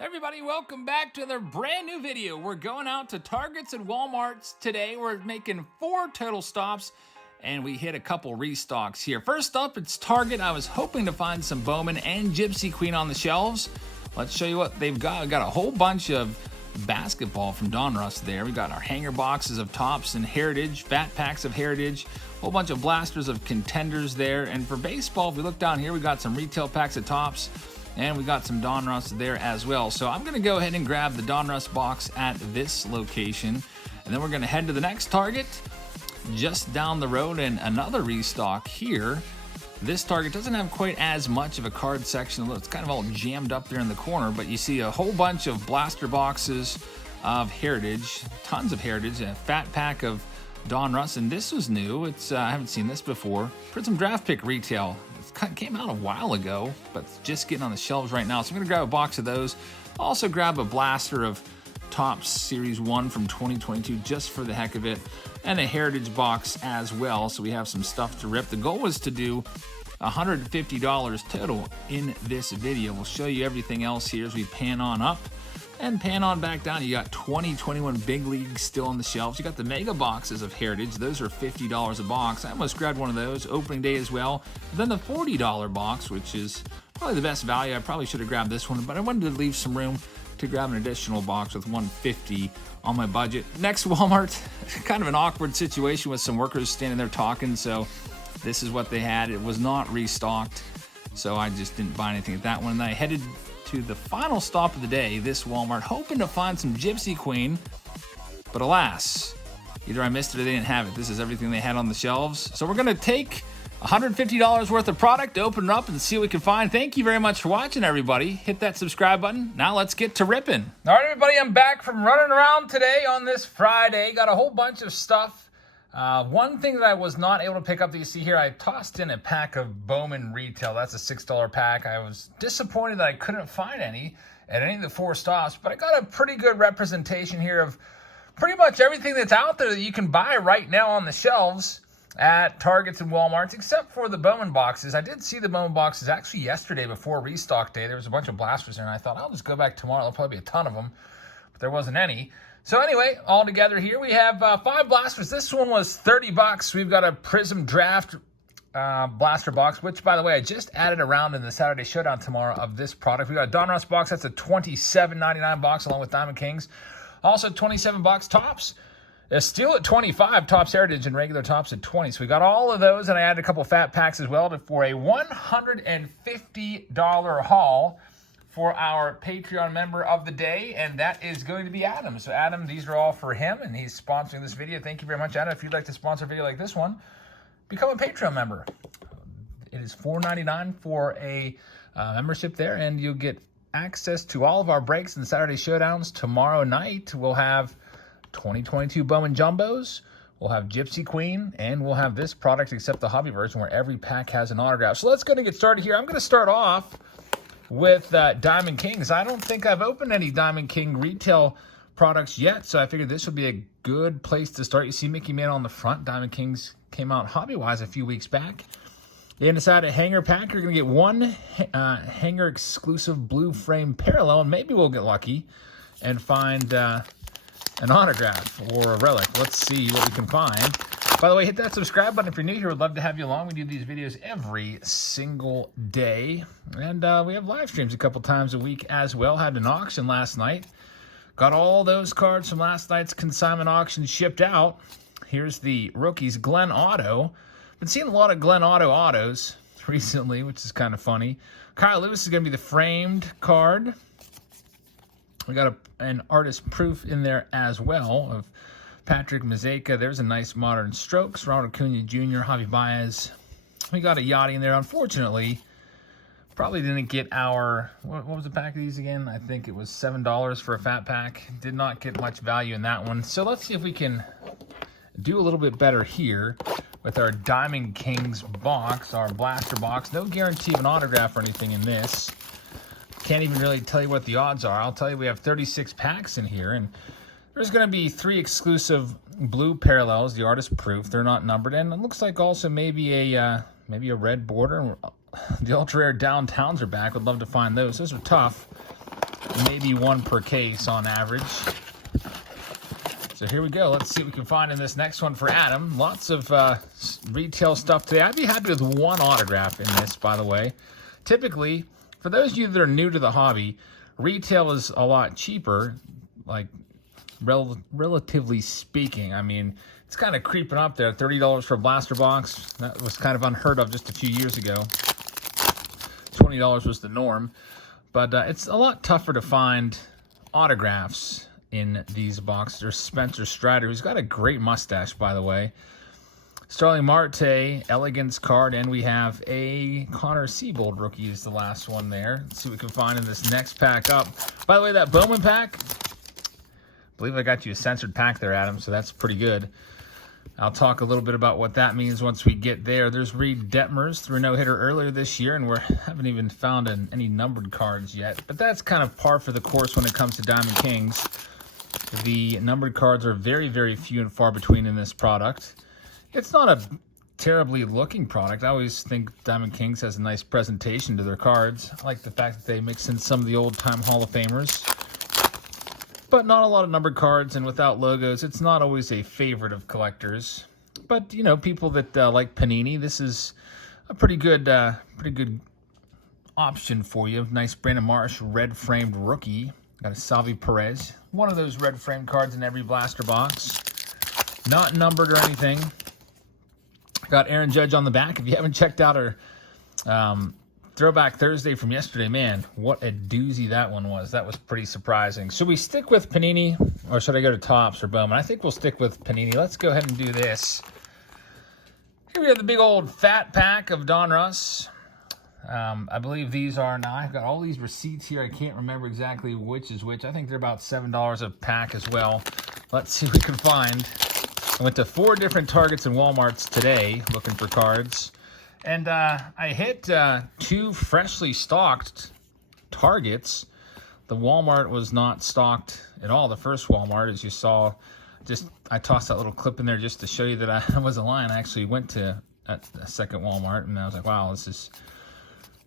Everybody, welcome back to another brand new video. We're going out to Targets and Walmarts today. We're making 4 total stops, and we hit a couple restocks here. First up, it's Target. I was hoping to find some Bowman and Gypsy Queen on the shelves. Let's show you what they've got. We've got a whole bunch of basketball from Donruss there. We got our hanger boxes of Tops and Heritage, fat packs of Heritage, a whole bunch of blasters of Contenders there. And for baseball, if we look down here, we got some retail packs of Tops, and we got some Donruss there as well. So I'm going to go ahead and grab the Donruss box at this location. And then we're going to head to the next Target just down the road and another restock here. This Target doesn't have quite as much of a card section. It's kind of all jammed up there in the corner, but you see a whole bunch of blaster boxes of Heritage, tons of Heritage, a fat pack of Donruss, and this was new. It's I haven't seen this before. Prizm Draft Pick retail. It came out a while ago, but it's just getting on the shelves right now. So I'm going to grab a box of those. Also grab a blaster of Topps Series 1 from 2022 just for the heck of it, and a Heritage box as well, so we have some stuff to rip. The goal was to do $150 total in this video. We'll show you everything else here as we pan on up and pan on back down. You got 2021 Big Leagues still on the shelves. You got the mega boxes of Heritage. Those are $50 a box. I almost grabbed one of those opening day as well. Then the $40 box, which is probably the best value. I probably should have grabbed this one, but I wanted to leave some room to grab an additional box with $150 on my budget. Next, Walmart, kind of an awkward situation with some workers standing there talking, so this is what they had. It was not restocked, so I just didn't buy anything at that one. And then I headed to the final stop of the day, this Walmart, hoping to find some Gypsy Queen, but alas, either I missed it or they didn't have it. This is everything they had on the shelves. So we're going to take $150 worth of product, open it up, and see what we can find. Thank you very much for watching, everybody. Hit that subscribe button. Now let's get to ripping. All right, everybody, I'm back from running around today on this Friday. Got a whole bunch of stuff. One thing that I was not able to pick up that you see here, I tossed in a pack of Bowman retail. That's a $6 pack. I was disappointed that I couldn't find any at any of the 4 stops, but I got a pretty good representation here of pretty much everything that's out there that you can buy right now on the shelves at Targets and Walmarts, except for the Bowman boxes. I did see the Bowman boxes actually yesterday before restock day. There was a bunch of blasters there, and I thought, I'll just go back tomorrow. There'll probably be a ton of them, but there wasn't any. So anyway, all together here, we have 5 blasters. This one was $30. We've got a Prizm Draft blaster box, which, by the way, I just added around in the Saturday Showdown tomorrow of this product. We got a Donruss box. That's a $27.99 box, along with Diamond Kings. Also, $27 Tops. Still at $25, Topps Heritage and regular Tops at $20. So we got all of those, and I added a couple fat packs as well for a $150 haul for our Patreon member of the day, and that is going to be Adam. So Adam, these are all for him, and he's sponsoring this video. Thank you very much, Adam. If you'd like to sponsor a video like this one, become a Patreon member. It is $4.99 for a membership there, and you'll get access to all of our breaks and Saturday Showdowns. Tomorrow night, we'll have 2022 Bowman Jumbos, we'll have Gypsy Queen, and we'll have this product except the hobby version where every pack has an autograph. So let's go and get started here. I'm going to start off with Diamond Kings. I don't think I've opened any Diamond King retail products yet, so I figured this would be a good place to start. You see Mickey Man on the front. Diamond Kings came out hobby-wise a few weeks back. Inside a hanger pack, you're going to get one hanger exclusive blue frame parallel, and maybe we'll get lucky and find an autograph or a relic. Let's see what we can find. By the way, hit that subscribe button if you're new here. We'd love to have you along. We do these videos every single day. And we have live streams a couple times a week as well. Had an auction last night. Got all those cards from last night's consignment auction shipped out. Here's the rookies, Glenn Otto. Been seeing a lot of Glenn Otto autos recently, which is kind of funny. Kyle Lewis is going to be the framed card. We got an artist proof in there as well of Patrick Mazeka. There's a nice modern strokes. Ronald Acuna Jr., Javi Baez. We got a Yachty in there. Unfortunately, probably didn't get our, what was the pack of these again? I think it was $7 for a fat pack. Did not get much value in that one. So let's see if we can do a little bit better here with our Diamond Kings box, our blaster box. No guarantee of an autograph or anything in this. Can't even really tell you what the odds are. I'll tell you we have 36 packs in here, and there's going to be 3 exclusive blue parallels, the artist proof. They're not numbered, and it looks like also maybe a red border. The ultra rare downtowns are back. Would love to find those. Those are tough. maybe one per case on average. So here we go. Let's see what we can find in this next one for Adam. Lots of retail stuff today. I'd be happy with one autograph in this, by the way. Typically, for those of you that are new to the hobby, retail is a lot cheaper, like relatively speaking. I mean, it's kind of creeping up there. $30 for a blaster box. That was kind of unheard of just a few years ago. $20 was the norm. But it's a lot tougher to find autographs in these boxes. There's Spencer Strider, who's got a great mustache, by the way. Starling Marte, Elegance card, and we have a Connor Siebold rookie is the last one there. Let's see what we can find in this next pack up. By the way, that Bowman pack, I believe I got you a censored pack there, Adam, so that's pretty good. I'll talk a little bit about what that means once we get there. There's Reed Detmers through a no-hitter earlier this year, and we haven't even found any numbered cards yet. But that's kind of par for the course when it comes to Diamond Kings. The numbered cards are very, very few and far between in this product. It's not a terribly looking product. I always think Diamond Kings has a nice presentation to their cards. I like the fact that they mix in some of the old-time Hall of Famers. But not a lot of numbered cards, and without logos, it's not always a favorite of collectors. But, you know, people that like Panini, this is a pretty good option for you. Nice Brandon Marsh red-framed rookie. Got a Salvi Perez. One of those red-framed cards in every blaster box. Not numbered or anything. Got Aaron Judge on the back. If you haven't checked out our Throwback Thursday from yesterday, man, what a doozy that one was. That was pretty surprising. Should we stick with Panini, or should I go to Topps or Bowman? I think we'll stick with Panini. Let's go ahead and do this. Here we have the big old fat pack of Donruss. I believe these are, now I've got all these receipts here. I can't remember exactly which is which. I think they're about $7 a pack as well. Let's see what we can find. I went to 4 different Targets and Wal-marts today looking for cards. And I hit 2 freshly stocked Targets. The Wal-mart was not stocked at all. The first Wal-mart, as you saw, I tossed that little clip in there just to show you that I wasn't lying. I actually went to a second Wal-mart, and I was like, wow, this has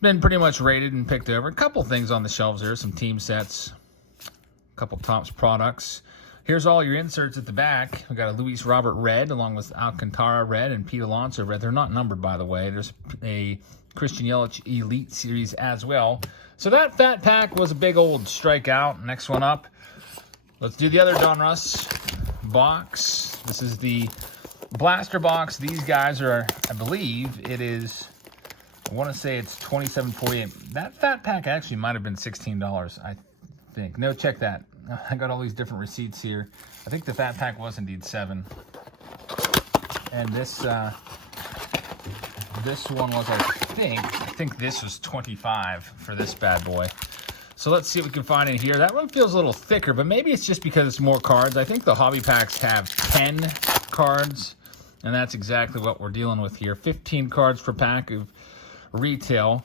been pretty much rated and picked over. A couple things on the shelves there, some team sets, a couple Topps products. Here's all your inserts at the back. We got a Luis Robert red along with Alcantara red and Pete Alonso red. They're not numbered, by the way. There's a Christian Yelich Elite Series as well. So that fat pack was a big old strikeout. Next one up. Let's do the other Donruss box. This is the blaster box. These guys are, I believe it is, I want to say it's $27.48. That fat pack actually might have been $16, I think. No, check that. I got all these different receipts here. I think the fat pack was indeed $7. And this one was, I think this was $25 for this bad boy. So let's see what we can find in here. That one feels a little thicker, but maybe it's just because it's more cards. I think the hobby packs have 10 cards, and that's exactly what we're dealing with here. 15 cards per pack of retail.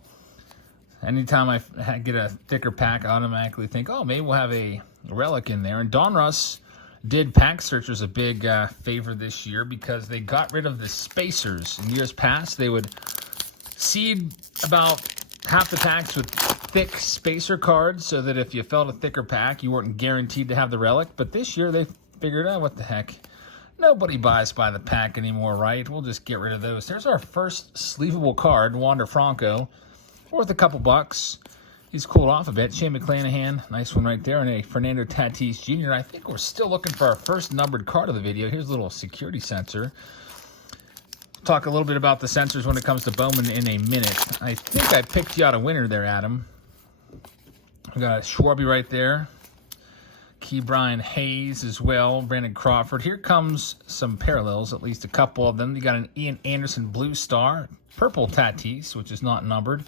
Anytime I get a thicker pack, I automatically think, oh, maybe we'll have a relic in there. And Donruss did pack searchers a big favor this year because they got rid of the spacers. In years past, they would seed about half the packs with thick spacer cards so that if you felt a thicker pack, you weren't guaranteed to have the relic. But this year, they figured out, what the heck? Nobody buys by the pack anymore, right? We'll just get rid of those. There's our first sleevable card, Wander Franco. Worth a couple bucks. He's cooled off a bit. Shane McClanahan, nice one right there. And a Fernando Tatis Jr. I think we're still looking for our first numbered card of the video. Here's a little security sensor. Talk a little bit about the sensors when it comes to Bowman in a minute. I think I picked you out a winner there, Adam. We got a Schwarby right there. Key Brian Hayes as well. Brandon Crawford. Here comes some parallels, at least a couple of them. You got an Ian Anderson Blue Star. Purple Tatis, which is not numbered.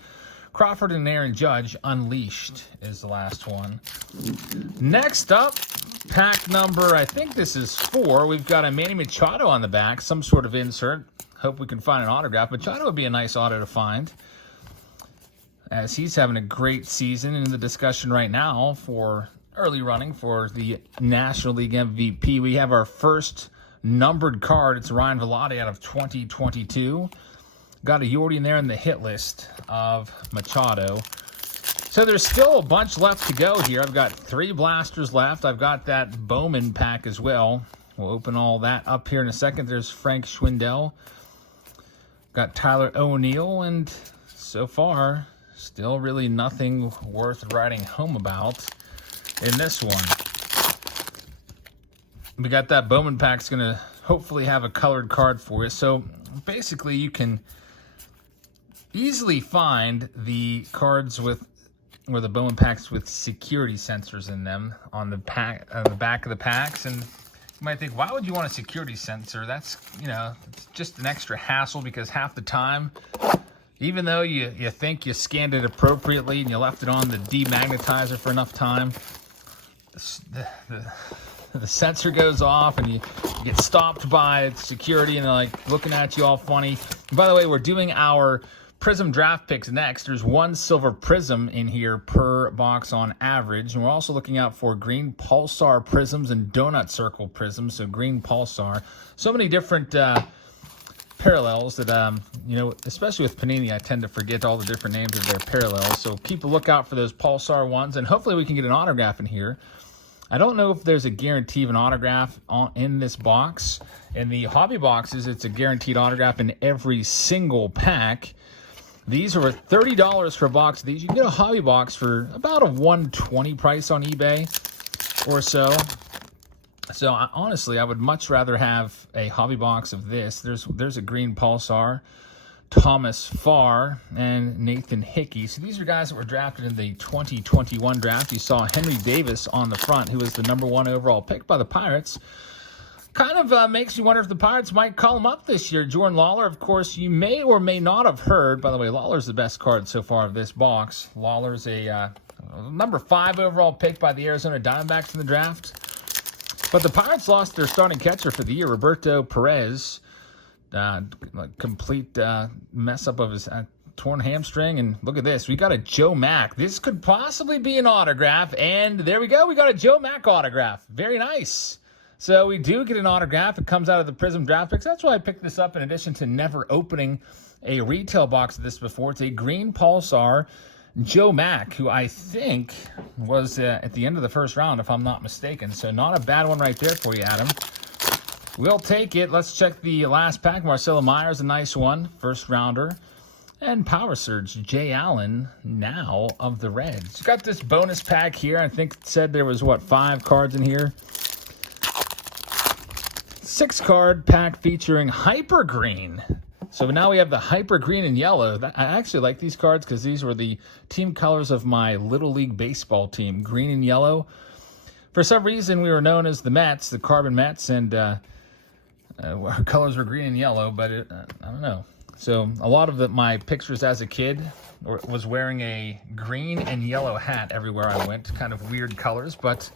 Crawford and Aaron Judge, Unleashed is the last one. Next up, pack number, I think this is 4. We've got a Manny Machado on the back, some sort of insert. Hope we can find an autograph. Machado would be a nice auto to find, as he's having a great season in the discussion right now for early running for the National League MVP. We have our first numbered card. It's Ryan Velotti out of 2022. Got a Yordi in there in the hit list of Machado. So there's still a bunch left to go here. I've got 3 blasters left. I've got that Bowman pack as well. We'll open all that up here in a second. There's Frank Schwindel. Got Tyler O'Neill, and so far, still really nothing worth writing home about in this one. We got that Bowman pack's going to hopefully have a colored card for you. So basically, you can easily find the cards with, or the Bowman packs with security sensors in them on the pack, the back of the packs. And you might think, why would you want a security sensor? That's, you know, it's just an extra hassle, because half the time, even though you think you scanned it appropriately and you left it on the demagnetizer for enough time, the sensor goes off and you get stopped by security and they're like looking at you all funny. And by the way, we're doing our Prizm Draft Picks next. There's 1 silver Prizm in here per box on average. And we're also looking out for green Pulsar Prizms and Donut Circle Prizms. So green Pulsar. So many different parallels that, you know, especially with Panini, I tend to forget all the different names of their parallels. So keep a lookout for those Pulsar ones. And hopefully we can get an autograph in here. I don't know if there's a guarantee of an autograph in this box. In the hobby boxes, it's a guaranteed autograph in every single pack. These are $30 for a box of these. You can get a hobby box for about a $120 price on eBay or so. So honestly, I would much rather have a hobby box of this. There's a green Pulsar, Thomas Farr, and Nathan Hickey. So these are guys that were drafted in the 2021 draft. You saw Henry Davis on the front, who was the #1 overall pick by the Pirates. Kind of makes you wonder if the Pirates might call him up this year. Jordan Lawler, of course, you may or may not have heard. By the way, Lawler's the best card so far of this box. Lawler's a #5 overall pick by the Arizona Diamondbacks in the draft. But the Pirates lost their starting catcher for the year, Roberto Perez. Complete mess up of his torn hamstring. And look at this. We got a Joe Mack. This could possibly be an autograph. And there we go. We got a Joe Mack autograph. Very nice. So we do get an autograph. It comes out of the Prizm Draft Picks. That's why I picked this up in addition to never opening a retail box of this before. It's a green Pulsar Joe Mack, who I think was at the end of the first round, if I'm not mistaken. So not a bad one right there for you, Adam. We'll take it. Let's check the last pack. Marcelo Myers, a nice one. First rounder. And Power Surge, Jay Allen, now of the Reds. Got this bonus pack here. I think it said there was, what, 5 cards in here? 6-card pack featuring Hyper Green. So now we have the Hyper Green and Yellow. I actually like these cards because these were the team colors of my Little League Baseball team, green and yellow. For some reason, we were known as the Mets, the Carbon Mets, and our colors were green and yellow, but I don't know. So a lot of my pictures as a kid was wearing a green and yellow hat everywhere I went. Kind of weird colors, but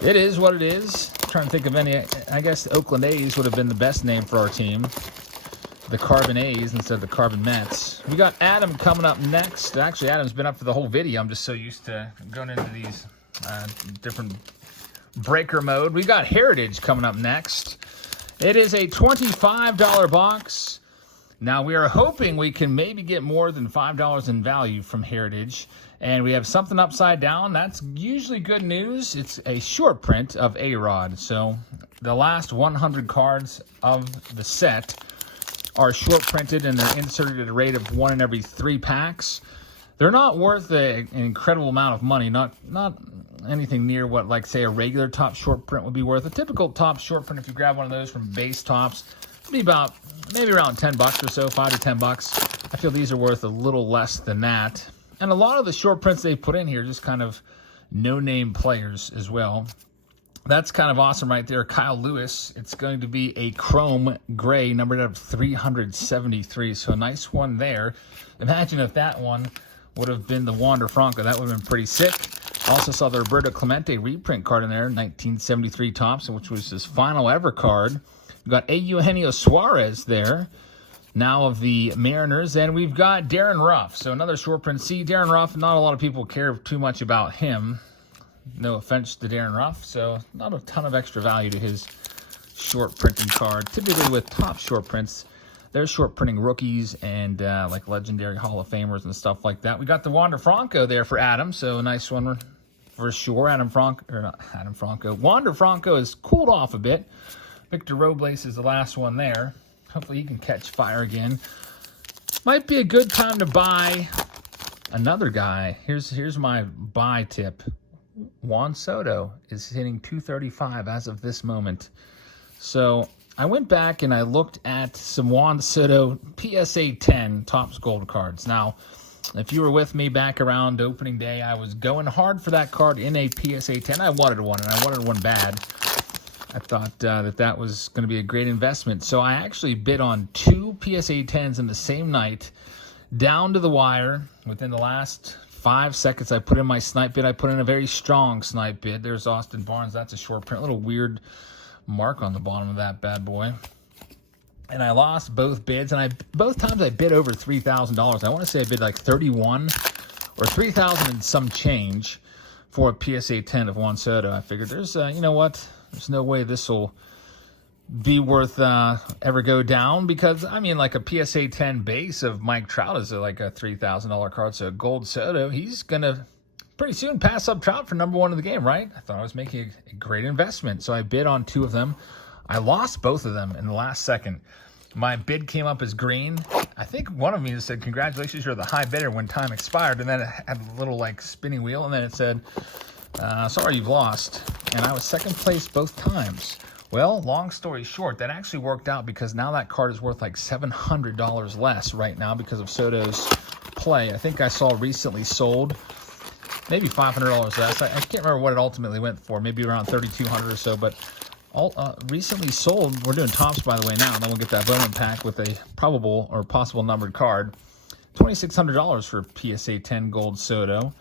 it is what it is. I'm trying to think of any. I guess the Oakland A's would have been the best name for our team. The Carbon A's instead of the Carbon Mets. We got Adam coming up next. Actually, Adam's been up for the whole video. I'm just so used to going into these different breaker mode. We got Heritage coming up next. It is a $25 box. Now, we are hoping we can maybe get more than $5 in value from Heritage. And we have something upside down. That's usually good news. It's a short print of A-Rod. So the last 100 cards of the set are short printed, and they're inserted at a rate of 1 in every 3 packs. They're not worth an incredible amount of money. Not anything near what, like, say, a regular top short print would be worth. A typical top short print, if you grab one of those from Base Tops, would be about maybe around $10 or so, $5 to $10. I feel these are worth a little less than that. And a lot of the short prints they put in here are just kind of no-name players as well. That's kind of awesome right there. Kyle Lewis. It's going to be a chrome gray, numbered out of 373. So a nice one there. Imagine if that one would have been the Wander Franco. That would have been pretty sick. Also saw the Roberto Clemente reprint card in there, 1973 Topps, which was his final ever card. We've got Eugenio Suarez there, now of the Mariners. And we've got Darren Ruff. So another short print. See, Darren Ruff, not a lot of people care too much about him. No offense to Darren Ruff, so not a ton of extra value to his short printing card. Typically with top short prints, They're short printing rookies and like legendary Hall of Famers and stuff like that. We got the Wander Franco there for Adam, so a nice one for sure. Wander Franco has cooled off a bit. Victor Robles is the last one there. Hopefully he can catch fire again. Might be a good time to buy another guy. Here's my buy tip. Juan Soto is hitting 235 as of this moment. So I went back and I looked at some Juan Soto PSA 10 Topps Gold cards. Now, if you were with me back around opening day, I was going hard for that card in a PSA 10. I wanted one, and I wanted one bad. I thought that was going to be a great investment. So I actually bid on 2 PSA 10s in the same night, down to the wire. Within the last 5 seconds, I put in my snipe bid. I put in a very strong snipe bid. There's Austin Barnes. That's a short print. A little weird mark on the bottom of that bad boy. And I lost both bids, and both times I bid over $3,000. I want to say I bid like 31 or 3,000 and some change for a PSA 10 of Juan Soto. I figured there's, you know what? There's no way this will be worth ever go down, because, I mean, like a PSA 10 base of Mike Trout is like a $3,000 card. So Gold Soto, he's going to pretty soon pass up Trout for #1 in the game, right? I thought I was making a great investment. So I bid on 2 of them. I lost both of them in the last second. My bid came up as green. I think one of me said, congratulations, you're the high bidder when time expired. And then it had a little like spinning wheel. And then it said, sorry, you've lost. And I was second place both times. Well, long story short, that actually worked out, because now that card is worth like $700 less right now because of Soto's play. I think I saw recently sold maybe $500 less. I can't remember what it ultimately went for, maybe around $3,200 or so, but recently sold. We're doing Topps, by the way, now, and then we'll get that Bowman pack with a probable or possible numbered card. $2,600 for PSA 10 Gold Soto.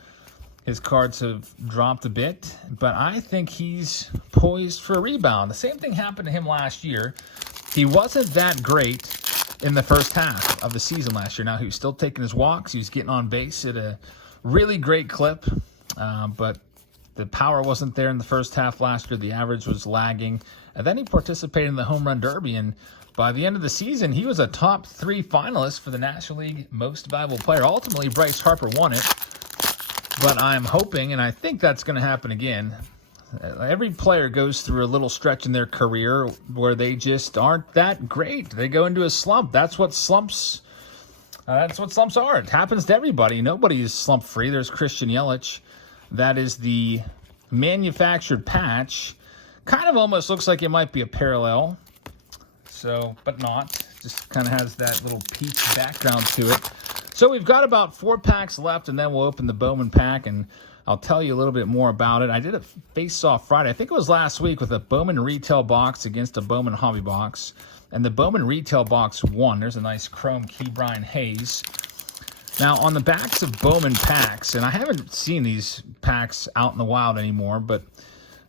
His cards have dropped a bit, but I think he's poised for a rebound. The same thing happened to him last year. He wasn't that great in the first half of the season last year. Now, he was still taking his walks. He was getting on base at a really great clip, but the power wasn't there in the first half last year. The average was lagging. And then he participated in the Home Run Derby, and by the end of the season, he was a top 3 finalist for the National League Most Valuable Player. Ultimately, Bryce Harper won it. But I'm hoping, and I think that's going to happen again. Every player goes through a little stretch in their career where they just aren't that great. They go into a slump. That's what slumps are. It happens to everybody. Nobody is slump free. There's Christian Yelich. That is the manufactured patch. Kind of almost looks like it might be a parallel. So, but not. Just kind of has that little peach background to it. So we've got about 4 packs left, and then we'll open the Bowman pack, and I'll tell you a little bit more about it. I did a face-off Friday. I think it was last week, with a Bowman retail box against a Bowman hobby box. And the Bowman retail box won. There's a nice chrome Key Brian Hayes. Now, on the backs of Bowman packs, and I haven't seen these packs out in the wild anymore, but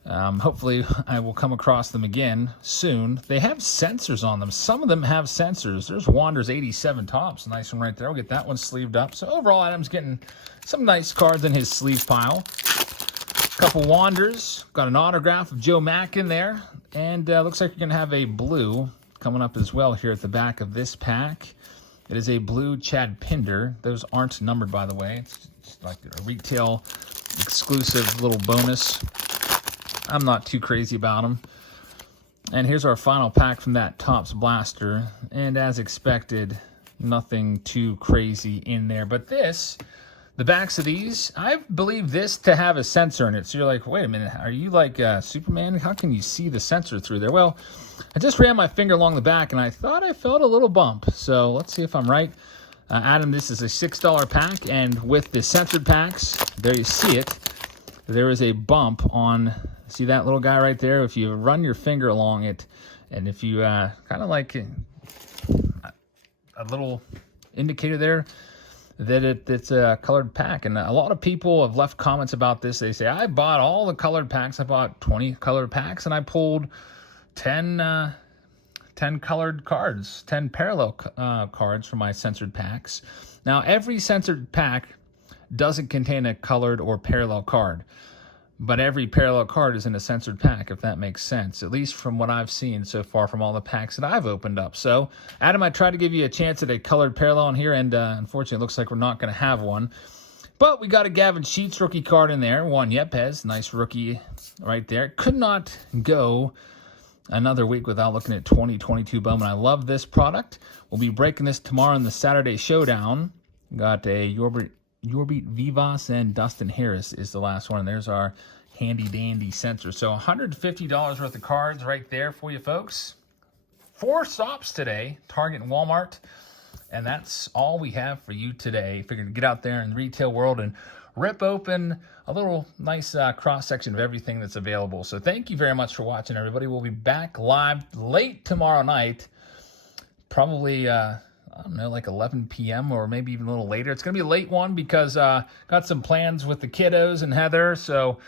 hopefully I will come across them again soon. They have sensors on them. Some of them have sensors. There's Wander's 87 Topps. Nice one right there. We'll get that one sleeved up. So overall, Adam's getting some nice cards in his sleeve pile. A couple Wanders. Got an autograph of Joe Mack in there. And looks like you're going to have a blue coming up as well here at the back of this pack. It is a blue Chad Pinder. Those aren't numbered, by the way. It's just like a retail exclusive little bonus. I'm not too crazy about them. And here's our final pack from that Topps Blaster. And as expected, nothing too crazy in there. But this, the backs of these, I believe this to have a sensor in it. So you're like, wait a minute, are you like Superman? How can you see the sensor through there? Well, I just ran my finger along the back, and I thought I felt a little bump. So let's see if I'm right. Adam, this is a $6 pack, and with the censored packs, there you see it. There is a bump on, see that little guy right there? If you run your finger along it, and if you kind of like a little indicator there, that it's a colored pack. And a lot of people have left comments about this. They say, I bought all the colored packs. I bought 20 colored packs, and I pulled 10 colored cards, 10 parallel cards from my censored packs. Now, every censored pack doesn't contain a colored or parallel card. but every parallel card is in a censored pack, if that makes sense, at least from what I've seen so far from all the packs that I've opened up. So, Adam, I tried to give you a chance at a colored parallel in here, and unfortunately, it looks like we're not going to have one. But we got a Gavin Sheets rookie card in there. Juan Yepes, nice rookie right there. Could not go another week without looking at 2022 Bowman. I love this product. We'll be breaking this tomorrow in the Saturday Showdown. Got a Yorbeat Vivas, and Dustin Harris is the last one. There's our handy-dandy sensor. So $150 worth of cards right there for you folks. 4 stops today, Target and Walmart. And that's all we have for you today. Figured to get out there in the retail world and rip open a little nice cross-section of everything that's available. So thank you very much for watching, everybody. We'll be back live late tomorrow night. Probably, I don't know, like 11 p.m. or maybe even a little later. It's going to be a late one because got some plans with the kiddos and Heather. So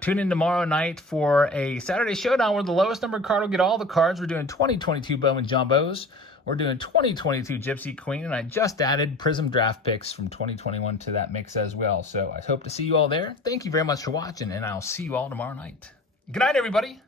tune in tomorrow night for a Saturday Showdown where the lowest numbered card will get all the cards. We're doing 2022 Bowman Jumbos. We're doing 2022 Gypsy Queen, and I just added Prizm Draft Picks from 2021 to that mix as well. So I hope to see you all there. Thank you very much for watching, and I'll see you all tomorrow night. Good night, everybody.